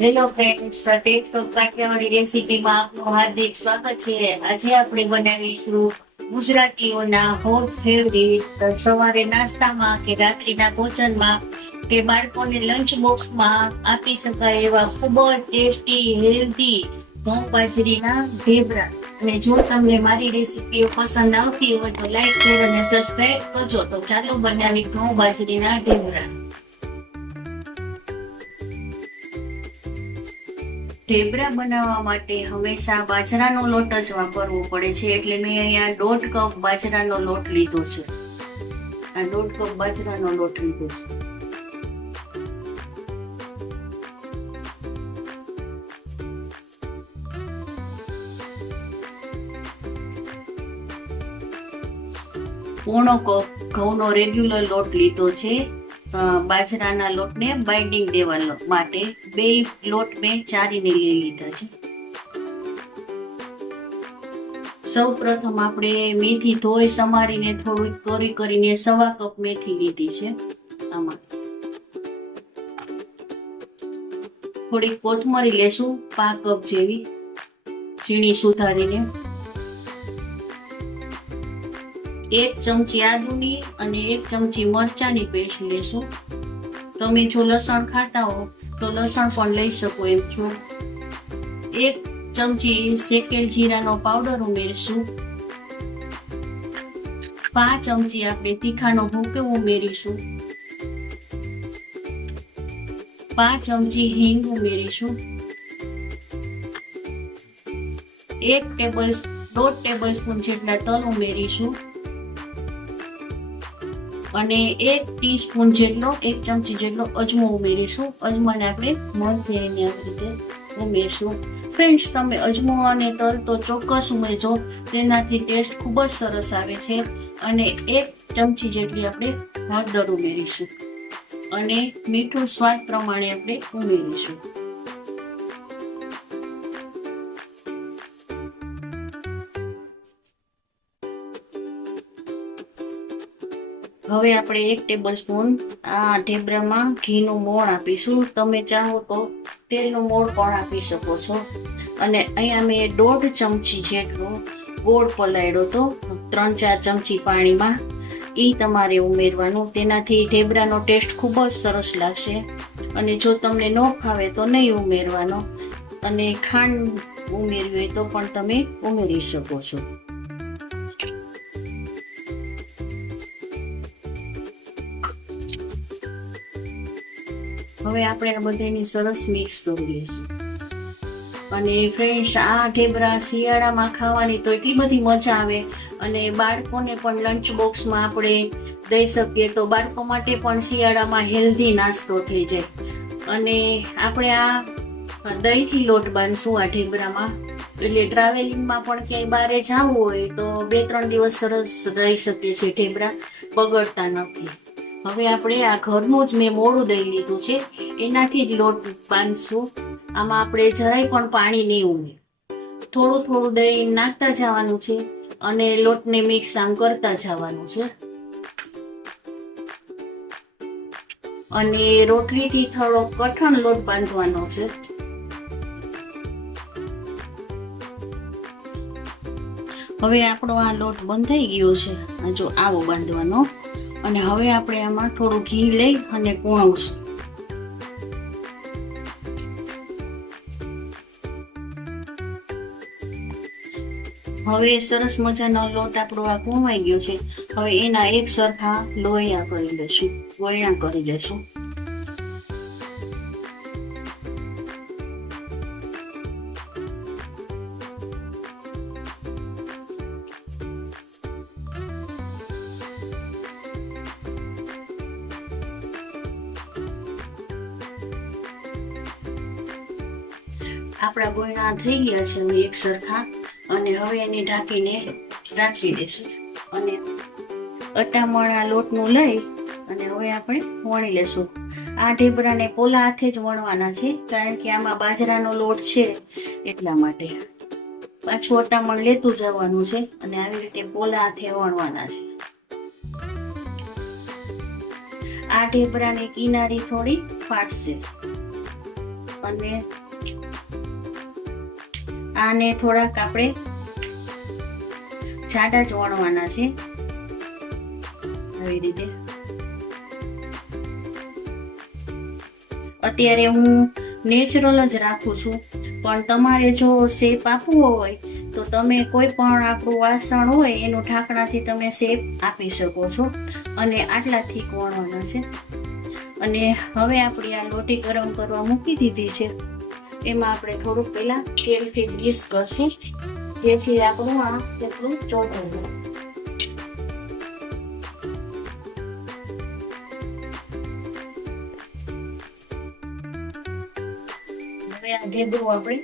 Hello friends tech talk Kathiyawadi રેસીપીમાં આપનું હાર્દિક સ્વાગત છે. આજે આપણે બનાવીશું ગુજરાતીઓના હોટ ફેવરિટ સવારે નાસ્તામાં કે રાત્રિના ભોજનમાં કે બાળકોને લંચ બોક્સમાં આપી શકાય એવા ખૂબ જ ટેસ્ટી હેલ્ધી ઘઉં બાજરીના ઢેબરા અને જો તમને મારી રેસીપીઓ પસંદ આવતી હોય તો લાઈક શેર અને સબસ્ક્રાઈબ કરજો. તો ચાલો બનાવી ઘઉં બાજરીના ઢેબરા ઢેબરા બનાવવા માટે હંમેશા બાજરાનો લોટ જ વાપરવો પડે છે. એટલે મેં અહીંયા દોઢ કપ બાજરાનો લોટ લીધો છે. આ દોઢ કપ બાજરાનો લોટ લીધો છે. પૂર્ણ કપ ઘઉંનો રેગ્યુલર લોટ લીધો છે. બાજરાના લોટને બાઇન્ડિંગ દેવા માટે બે લોટ મેં ચારીને લઈ લીધા છે. સૌ પ્રથમ આપણે મેથી ધોઈ સમારીને થોડુંક કોરી કરીને સવા કપ મેથી લીધી છે આમાં. થોડીક કોથમરી લેશું પા કપ જેવી, ઝીણી સુધારીને. એક ચમચી આદુની અને એક ચમચી મરચાની પેસ્ટ લેશું. તમે જો લસણ ખાતા હો, તો લસણ પણ લઈ શકો એમ છો. એક ચમચી શેકેલ જીરાનો પાવડર ઉમેરીશું. પાંચ ચમચી આપણે તીખાનો ભૂકે ઉમેરીશું. પાંચ ચમચી હિંગ ઉમેરીશું. એક ટેબલ, દોઢ ટેબલ સ્પૂન જેટલા તલ ઉમેરીશું. અને એક ટીસ્પૂન જેટલો, એક ચમચી જેટલો અજમો ઉમેરીશું. અજમાને આપણે મન ફેરીને આવી રીતે ઉમેરશું. ફ્રેન્ડ્સ તમે અજમો અને તલ તો ચોક્કસ ઉમેરજો. તેનાથી ટેસ્ટ ખૂબ જ સરસ આવે છે. અને એક ચમચી જેટલી આપણે ભાગદર ઉમેરીશું. અને મીઠું સ્વાદ પ્રમાણે આપણે ઉમેરીશું. હવે આપણે એક ટેબલ સ્પૂન આ ઢેબરામાં ઘીનું મોણ આપીશું. તમે ચાહો તો તેલનું મોણ પણ આપી શકો છો. અને અહીંયા મેં દોઢ ચમચી જેટલો ગોળ પલાળ્યો તો ત્રણ ચાર ચમચી પાણીમાં. એ તમારે ઉમેરવાનું. તેનાથી ઢેબરાનો ટેસ્ટ ખૂબ જ સરસ લાગશે. અને જો તમને ન ફાવે તો નહીં ઉમેરવાનો. અને ખાંડ ઉમેરવી હોય તો પણ તમે ઉમેરી શકો છો. હવે આપણે આ બધાની સરસ મિક્સ કરી લઈશું. અને ફ્રેન્ડ્સ આ ઢેબરા શિયાળામાં ખાવાની તો એટલી બધી મજા આવે અને બાળકોને પણ લંચ બોક્સમાં આપણે દઈ શકીએ તો બાળકો માટે પણ શિયાળામાં હેલ્ધી નાસ્તો થઈ જાય. અને આપણે આ દહીંથી લોટ બાંધશું આ ઢેબરામાં. એટલે ટ્રાવેલિંગમાં પણ ક્યાંય બહારે જવું હોય તો બે ત્રણ દિવસ સરસ રહી શકીએ છીએ ઢેબરા, બગડતા નથી. હવે આપણે આ ઘરનું જ મેં મોડું દહીં લીધું છે. એનાથી જ લોટ બાંધશું. આમાં આપણે જરાય પણ પાણી નહીં ઉમે. થોડું થોડું દહીં નાખતા જવાનું છે અને લોટને મિક્સ આમ કરતા જવાનું છે. અને રોટલીથી થોડો કઠણ લોટ બાંધવાનો છે. હવે આપણો આ લોટ બંધાઈ ગયો છે. જો આવો બાંધવાનો. અને હવે આપણે આમાં થોડું ઘી લઈ અને કૂણવશું હવે સરસ મજાનો લોટ આપણો આ કૂણવાઈ ગયો છે. હવે એના એક સરખા લોયા કરી લેશું વયણા કરી લેશું આપણા ગોયણા થઈ ગયા છે હવે એક સરખા. અને હવે એને ઢાંકીને રાખી દેશું અને અટામણા લોટનું લઈ અને હવે આપણે વણી લેશું. આ ઢેબરાને પોલા હાથે જ વણવાના છે, કારણ કે આમાં બાજરાનો લોટ છે એટલા માટે. પાછું અટામણ લેતું જવાનું છે અને આવી રીતે પોલા હાથે વણવાના છે. આ ઢેબરાની કિનારી થોડી ફાટશે. અને આને થોડાક આપણે જાડા જ વણવાના છે. આવી રીતે. અત્યારે હું નેચરલ જ રાખું છું. પણ તમારે જો શેપ આપવો હોય, તો તમે કોઈ પણ આપણું વાસણ હોય, એનું ઢાંકણાથી તમે શેપ આપી શકો છો. અને આટલા થીક વણવાના છે. અને હવે આપણી આ લોટી ગરમ કરવા મૂકી દીધી છે. એમાં આપણે થોડુંક પહેલા તેલથી ગ્રીસ કરશું. જેથી આપણું આ કેટલું ચોખ્ખું આપણે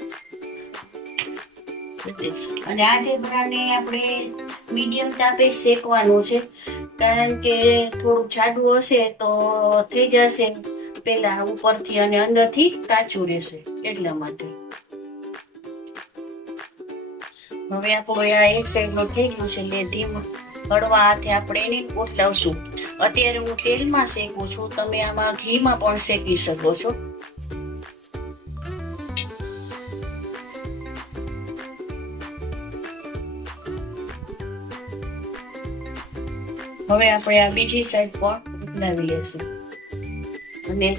અને આ ઢેબરાને આપણે મીડિયમ તાપે શેકવાનું છે. કારણ કે થોડુંક જાડું હશે તો થઈ જશે. પેલા ઉપરથી અને અંદરથી કાચું રહેશે એટલા માટે. હવે આપણે આ એક સાઈડનું થઈ ગયું છે એટલે ધીમું હળવા હાથે આપણે એને ગોઠલાવશું અત્યારે હું તેલમાં શેકું છું, તમે આમાં ઘીમાં પણ શેકી શકો છો. હવે આપણે આ બીજી સાઈડ પણ બદલાવી લેશું અને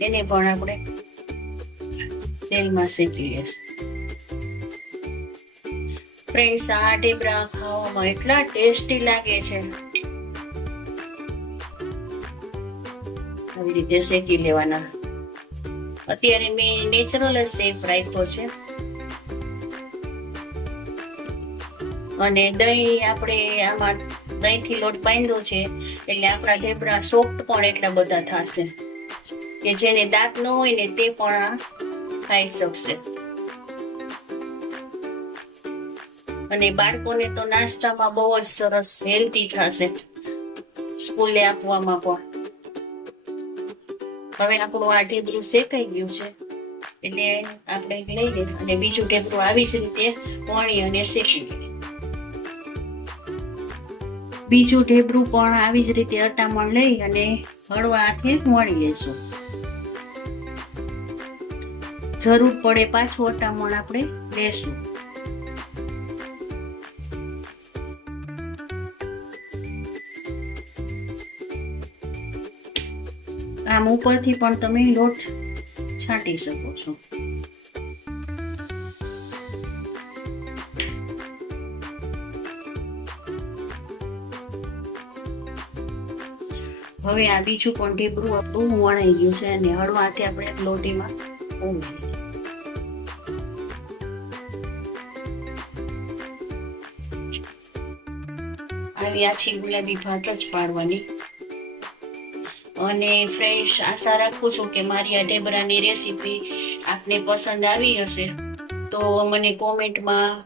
એને પણ આપણે તેલમાં શેકી લેશું. ફ્રેન્ડ્સ આ ઢેબરા ખાવામાં એટલા ટેસ્ટી લાગે છે. આવી રીતે શેકી લેવાના. અત્યારે મેં નેચરલ જ શેપ રાખ્યો છે. અને દહીં આપણે આમાં દહીંથી લોટ બાંધ્યો છે, એટલે આપણા ઢેબરા સોફ્ટ પણ એટલા બધા થશે. કે જેને દાંત ન હોય ને તે પણ આ ખાઈ શકશે. અને બાળકોને તો નાસ્તામાં બહુ જ સરસ હેલ્ધી થશે. સ્કૂલે આપવામાં પણ. હવે આપણું આ ઢેબરું શેકાઈ ગયું છે, એટલે આપણે લઈ લઈએ. અને બીજું ઢેબરું આવી જ રીતે વણી અને શેકી બીજું ઢેબરું પણ આવી જ રીતે અટામણ લઈ અને હળવા હાથે વણી લેશું. જરૂર પડે પાછું અટામણ આપણે લેશું. આમ ઉપરથી પણ તમે લોટ છાંટી શકો છો. હવે આ બીજું પણ ઢેબરું આપણું વણાઈ ગયું છે અને હળવાથી આપણે લોટીમાં ઉમેરી આવી આછી ગુલાબી ભાત જ પાડવાની. અને ફ્રેન્ડ્સ આશા રાખું છું કે મારી આ ઢેબરાની રેસીપી આપને પસંદ આવી હશે. તો મને કોમેન્ટમાં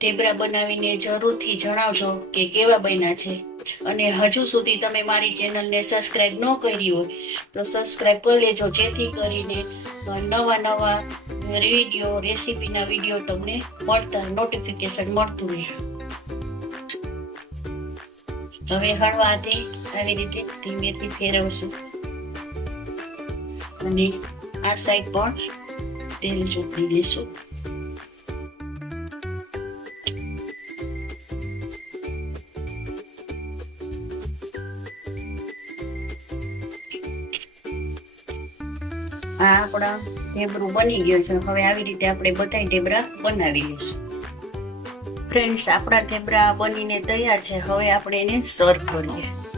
ઢેબરા બનાવીને જરૂરથી જણાવજો કે કેવા બન્યા છે. અને હજુ સુધી તમે મારી ચેનલને સબસ્ક્રાઈબ ન કરી હોય, તો સબસ્ક્રાઇબ કરી લેજો, જેથી કરીને નવા નવા વીડિયો રેસીપીના વીડિયો તમને મળતા નોટિફિકેશન મળતું રહે. હવે હળવા હાથે આવી રીતે ધીમેથી ફેરવશું. અને આ સાઈડ પણ તેલ ચોપડી લેશું. આ આપણા ઢેબરું બની ગયું છે. હવે આવી રીતે આપણે બધા ઢેબરા બનાવી લઈશું. ફ્રેન્ડ્સ આપણા ઢેબરા બનીને તૈયાર છે. હવે આપણે એને સર્વ કરીએ.